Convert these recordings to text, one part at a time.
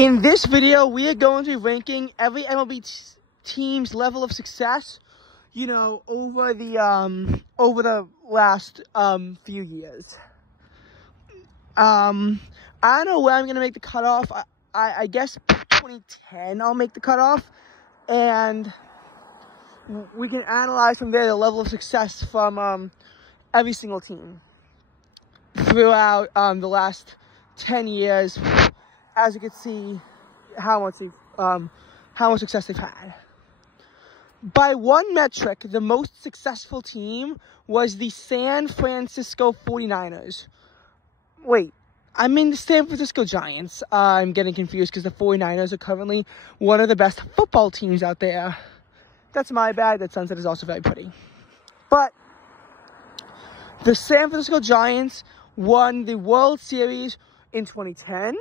In this video, we are going to be ranking every MLB team's level of success, you know, over the last few years. I don't know where I'm gonna make the cutoff. I guess 2010 I'll make the cutoff, and we can analyze from there the level of success from every single team throughout the last 10 years, as you can see how much success they've had. By one metric, the most successful team was the San Francisco 49ers. Wait, I mean the San Francisco Giants. I'm getting confused because the 49ers are currently one of the best football teams out there. That's my bad. That sunset is also very pretty. But the San Francisco Giants won the World Series in 2010,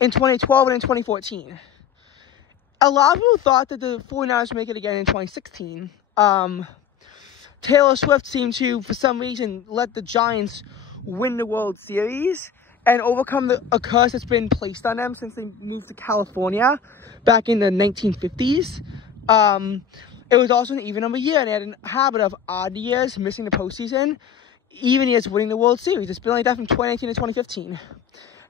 in 2012, and in 2014. A lot of people thought that the 49ers would make it again in 2016. Taylor Swift seemed to, for some reason, let the Giants win the World Series and overcome a curse that's been placed on them since they moved to California back in the 1950s. It was also an even number year, and they had a habit of odd years missing the postseason, even years winning the World Series. It's been like that from 2019 to 2015.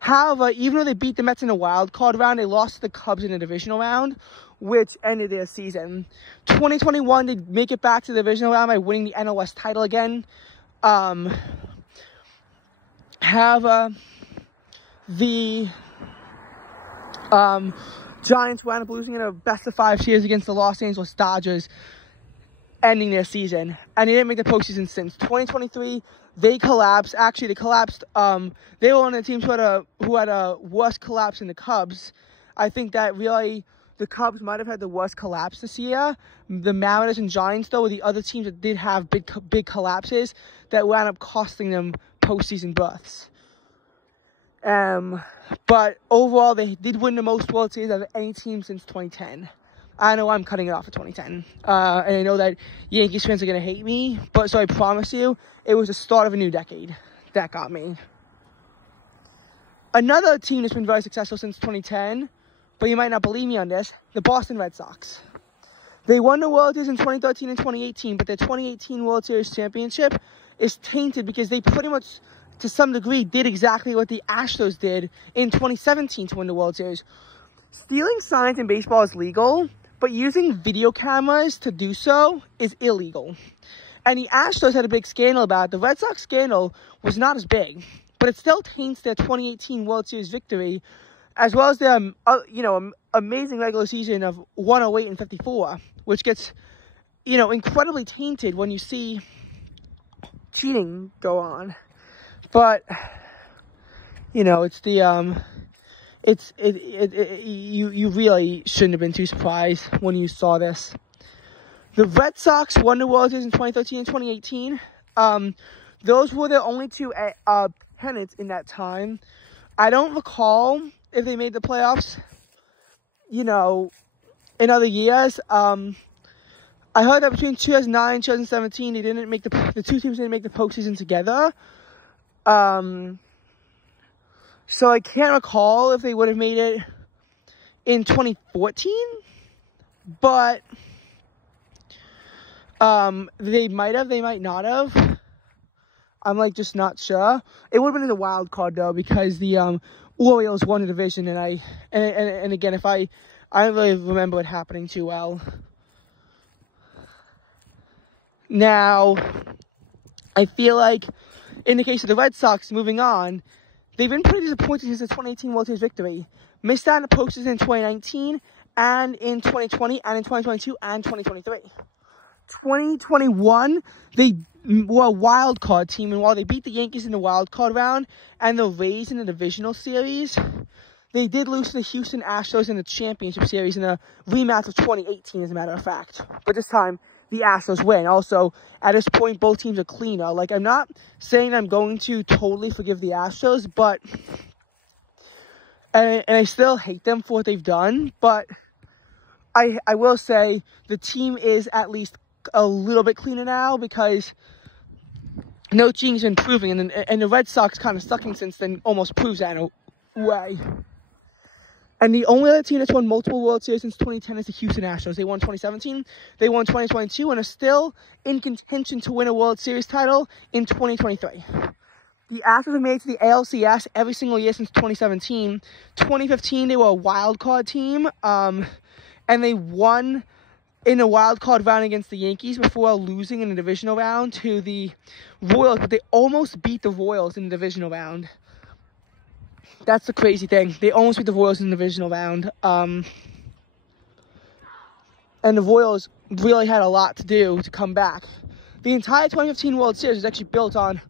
However, even though they beat the Mets in the wild card round, they lost to the Cubs in the divisional round, which ended their season. 2021, they make it back to the divisional round by winning the NL West title again. However, the Giants wound up losing in a best-of-5 series against the Los Angeles Dodgers, ending their season. And they didn't make the postseason since 2023. They collapsed. Actually, they collapsed. They were one of the teams who had a worse collapse than the Cubs. I think that really the Cubs might have had the worst collapse this year. The Mariners and Giants, though, were the other teams that did have big collapses that wound up costing them postseason berths. But overall, they did win the most World Series out of any team since 2010. I know I'm cutting it off at 2010. And I know that Yankees fans are going to hate me, but so I promise you, it was the start of a new decade. That got me. Another team that's been very successful since 2010, but you might not believe me on this, the Boston Red Sox. They won the World Series in 2013 and 2018, but their 2018 World Series championship is tainted because they pretty much, to some degree, did exactly what the Astros did in 2017 to win the World Series. Stealing signs in baseball is legal, but using video cameras to do so is illegal. And the Astros had a big scandal about it. The Red Sox scandal was not as big, but it still taints their 2018 World Series victory, as well as their, amazing regular season of 108 and 54, which gets, incredibly tainted when you see cheating go on. But, it's the, you really shouldn't have been too surprised when you saw this. The Red Sox won the World Series in 2013 and 2018. Those were their only two pennants in that time. I don't recall if they made the playoffs, in other years. I heard that between 2009 and 2017, they didn't make the two teams didn't make the postseason together. So I can't recall if they would have made it in 2014, but they might have, they might not have. I'm just not sure. It would have been in the wild card though, because the Orioles won the division, and again, if I don't really remember it happening too well. Now, I feel like in the case of the Red Sox, moving on, they've been pretty disappointed since the 2018 World Series victory. Missed out on the postseason in 2019, and in 2020, and in 2022, and 2023. 2021, they were a wild card team, and while they beat the Yankees in the wild card round and the Rays in the divisional series, they did lose to the Houston Astros in the championship series in a rematch of 2018, as a matter of fact. But this time, the Astros win. Also, at this point, both teams are cleaner. I'm not saying I'm going to totally forgive the Astros, but and I still hate them for what they've done, but I will say the team is at least a little bit cleaner now, because no team's been improving, and the Red Sox kind of sucking since then almost proves that in a way. And the only other team that's won multiple World Series since 2010 is the Houston Astros. They won 2017, they won 2022, and are still in contention to win a World Series title in 2023. The Astros have made it to the ALCS every single year since 2017. 2015, they were a wild card team, and they won in a wild card round against the Yankees before losing in the divisional round to the Royals, but they almost beat the Royals in the divisional round. That's the crazy thing. They almost beat the Royals in the divisional round. And the Royals really had a lot to do to come back. The entire 2015 World Series was actually built on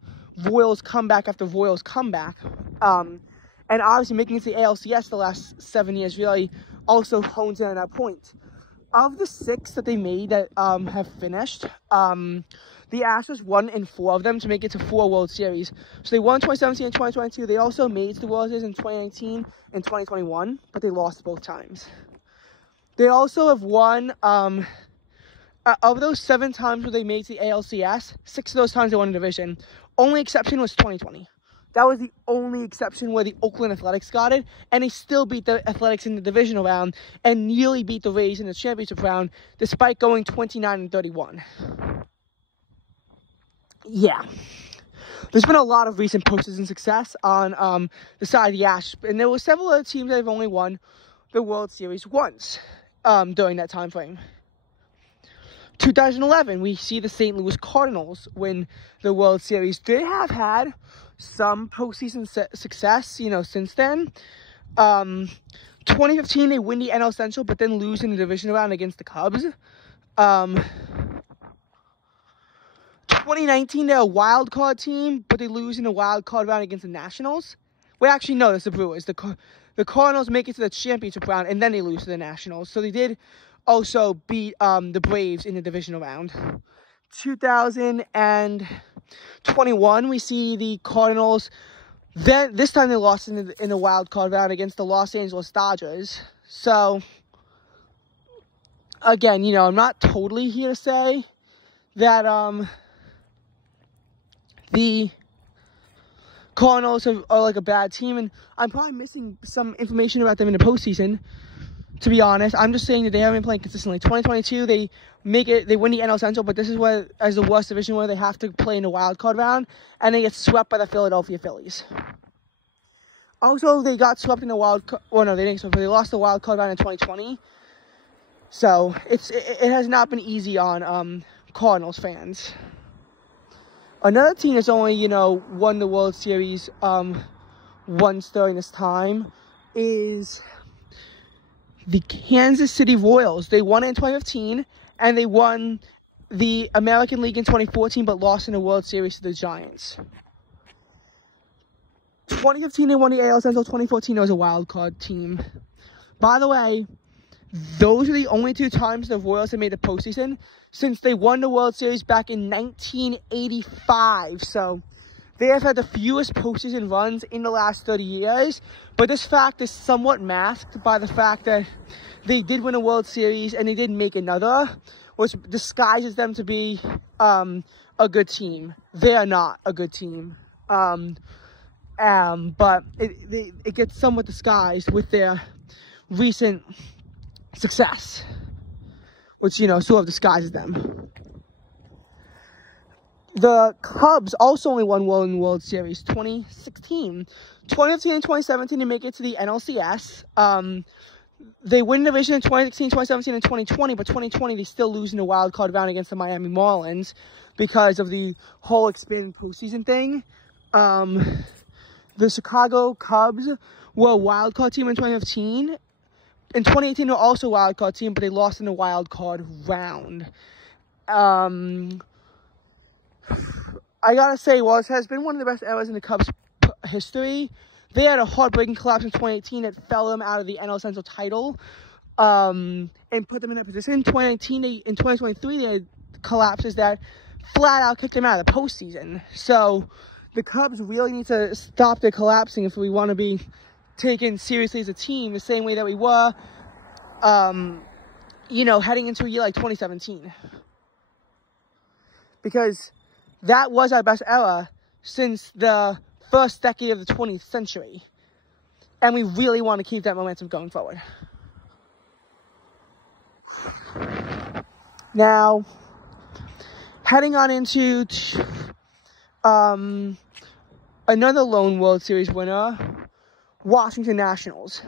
Royals comeback after Royals comeback. And obviously making it to the ALCS the last 7 years really also hones in on that point. Of the 6 that they made that have finished, the Astros won in 4 of them to make it to 4 World Series. So they won 2017 and 2022. They also made it to the World Series in 2019 and 2021, but they lost both times. They also have won, of those 7 times where they made it to the ALCS, 6 of those times they won a division. Only exception was 2020. That was the only exception where the Oakland Athletics got it, and they still beat the Athletics in the divisional round and nearly beat the Rays in the championship round, despite going 29-31. Yeah. There's been a lot of recent postseason success on the side of the Astros, and there were several other teams that have only won the World Series once during that time frame. 2011, we see the St. Louis Cardinals win the World Series. They have had some postseason success, since then. 2015, they win the NL Central, but then lose in the division round against the Cubs. 2019, they're a wild card team, but they lose in the wild card round against the Nationals. Well, actually, no, that's the Brewers. The Cardinals make it to the championship round, and then they lose to the Nationals. So they did also beat the Braves in the divisional round. 2021, we see the Cardinals. This time they lost in the wild card round against the Los Angeles Dodgers. So, again, I'm not totally here to say that the Cardinals are like a bad team, and I'm probably missing some information about them in the postseason. To be honest, I'm just saying that they haven't been playing consistently. 2022, they win the NL Central, but this is where, as the worst division, where they have to play in the wild card round, and they get swept by the Philadelphia Phillies. Also, they got swept in the wild card. Well, no, they didn't swept, but they lost the wild card round in 2020. So it has not been easy on Cardinals fans. Another team that's only won the World Series once during this time is the Kansas City Royals. They won it in 2015, and they won the American League in 2014, but lost in the World Series to the Giants. 2015, they won the AL Central. 2014, it was a wild card team. By the way, those are the only 2 times the Royals have made the postseason since they won the World Series back in 1985. So they have had the fewest postseason runs in the last 30 years, but this fact is somewhat masked by the fact that they did win a World Series and they did make another, which disguises them to be a good team. They are not a good team, but it gets somewhat disguised with their recent success, which, sort of disguises them. The Cubs also only won one World Series, 2016. 2015 and 2017, they make it to the NLCS. They win the division in 2016, 2017, and 2020, but 2020 they still lose in the wild card round against the Miami Marlins because of the whole expanded postseason thing. The Chicago Cubs were a wild card team in 2015. In 2018, they were also a wild card team, but they lost in the wild card round. I gotta say, while it has been one of the best eras in the Cubs' history, they had a heartbreaking collapse in 2018 that fell them out of the NL Central title, and put them in that position. In 2023, they had collapses that flat out kicked them out of the postseason. So the Cubs really need to stop their collapsing if we want to be taken seriously as a team, the same way that we were, heading into a year like 2017. Because that was our best era since the first decade of the 20th century. and we really want to keep that momentum going forward. Now, heading on into another lone World Series winner, Washington Nationals.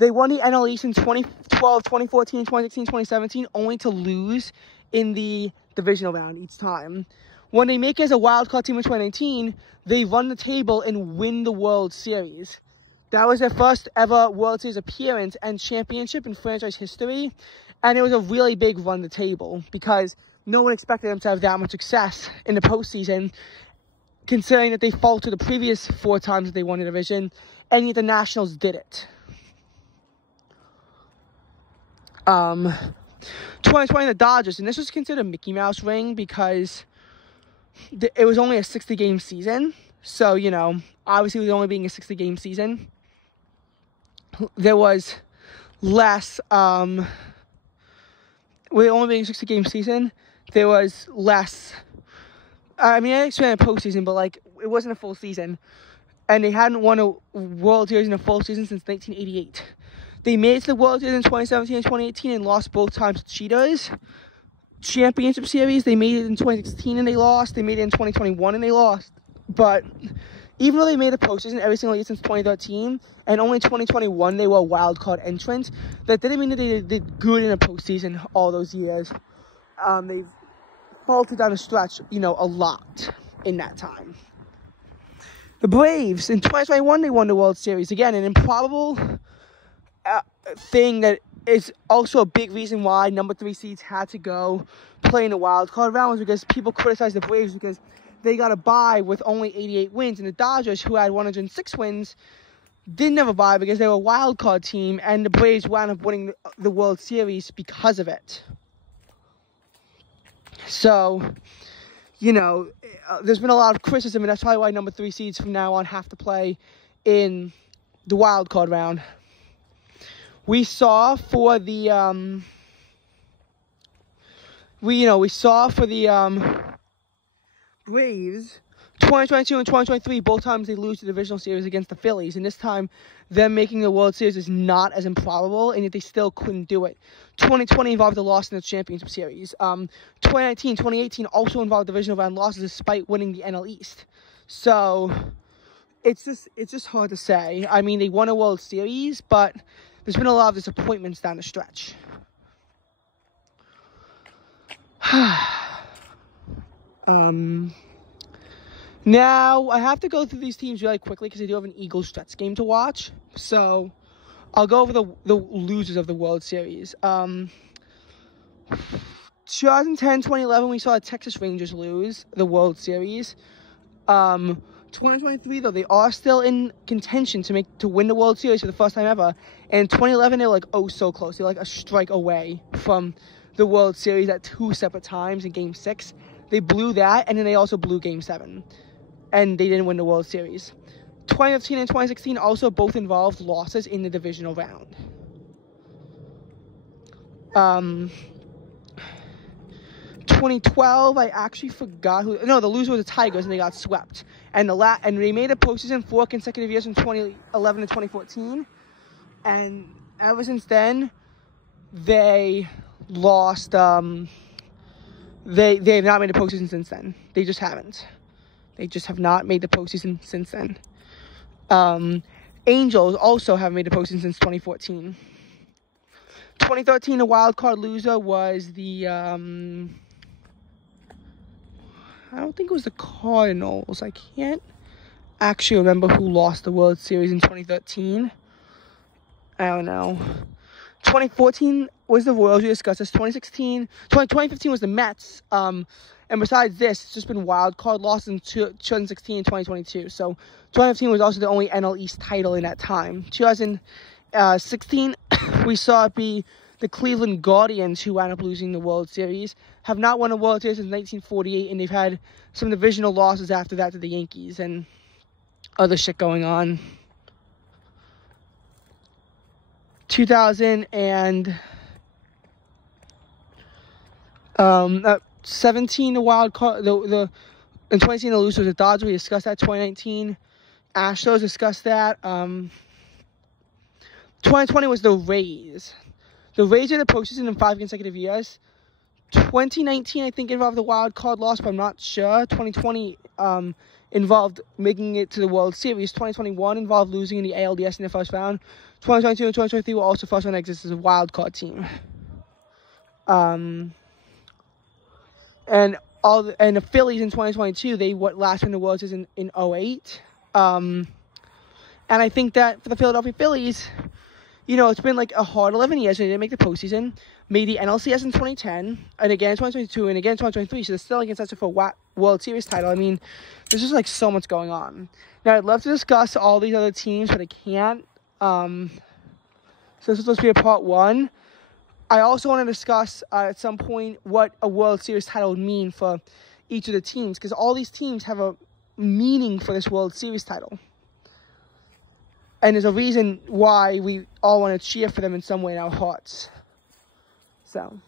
They won the NL East in 2012, 2014, 2016, 2017, only to lose in the divisional round each time. When they make it as a wild card team in 2019, they run the table and win the World Series. That was their first ever World Series appearance and championship in franchise history, and it was a really big run the table because no one expected them to have that much success in the postseason, considering that they faltered the previous 4 times that they won the division, and yet the Nationals did it. 2020, the Dodgers, and this was considered a Mickey Mouse ring because it was only a 60-game season. So, you know, obviously with it only being a 60-game season, there was less, with it only being a 60-game season, there was less, I mean, I expanded postseason, but, like, it wasn't a full season. And they hadn't won a World Series in a full season since 1988. They made it to the World Series in 2017 and 2018 and lost both times to Cheetahs. Championship Series, they made it in 2016 and they lost. They made it in 2021 and they lost. But even though they made the postseason every single year since 2013, and only in 2021 they were a wild card entrant, that didn't mean that they did good in the postseason all those years. They've faltered down the stretch, you know, a lot in that time. The Braves, in 2021, they won the World Series. Again, an improbable thing that is also a big reason why number 3 seeds had to go play in the wild card round, was because people criticized the Braves because they got a bye with only 88 wins, and the Dodgers, who had 106 wins, didn't have a bye because they were a wild card team, and the Braves wound up winning the World Series because of it. So, you know, there's been a lot of criticism, and that's probably why number 3 seeds from now on have to play in the wild card round. We saw for the Braves, 2022 and 2023, both times they lose the divisional series against the Phillies, and this time them making the World Series is not as improbable, and yet they still couldn't do it. 2020 involved a loss in the championship series. 2019, 2018 also involved divisional round losses despite winning the NL East. So it's just hard to say. I mean, they won a World Series, but there's been a lot of disappointments down the stretch. Now, I have to go through these teams really quickly because I do have an Eagles-Jets game to watch. So, I'll go over the losers of the World Series. 2010, 2011, we saw the Texas Rangers lose the World Series. 2023, though, they are still in contention to win the World Series for the first time ever. And 2011, they were like, oh, so close. They were like a strike away from the World Series at 2 separate times in Game 6. They blew that, and then they also blew Game 7. And they didn't win the World Series. 2015 and 2016 also both involved losses in the divisional round. 2012, I actually forgot who. No, the loser was the Tigers, and they got swept. And they made a postseason 4 consecutive years from 2011 to 2014. And ever since then, they lost. They have not made a postseason since then. They just haven't. They just have not made the postseason since then. Angels also haven't made the postseason since 2014. 2013, the wild card loser was the. I don't think it was the Cardinals. I can't actually remember who lost the World Series in 2013. I don't know. 2014 was the Royals we discussed this. 2015 was the Mets. And besides this, it's just been wild card losses in 2016 and 2022. So 2015 was also the only NL East title in that time. 2016, we saw it be the Cleveland Guardians who wound up losing the World Series. Have not won a World Series since 1948, and they've had some divisional losses after that to the Yankees and other shit going on. 2017, the wild card, in 2018, the loser was the Dodgers. We discussed that. 2019, Astros discussed that. 2020 was the Rays. The Rays are in the postseason in 5 consecutive years. 2019, I think, involved the wild card loss, but I'm not sure. 2020 involved making it to the World Series. 2021 involved losing in the ALDS in the first round. 2022 and 2023 were also first round exits as a wild card team. And the Phillies in 2022, they last in the World Series in 08. And I think that for the Philadelphia Phillies, you know, it's been like a hard 11 years. They didn't make the postseason. Made the NLCS in 2010, and again in 2022, and again in 2023. So they're still in contest for a World Series title. I mean, there's just like so much going on. Now, I'd love to discuss all these other teams, but I can't. So this is supposed to be a part 1. I also want to discuss at some point what a World Series title would mean for each of the teams, because all these teams have a meaning for this World Series title. And there's a reason why we all want to cheer for them in some way in our hearts. So...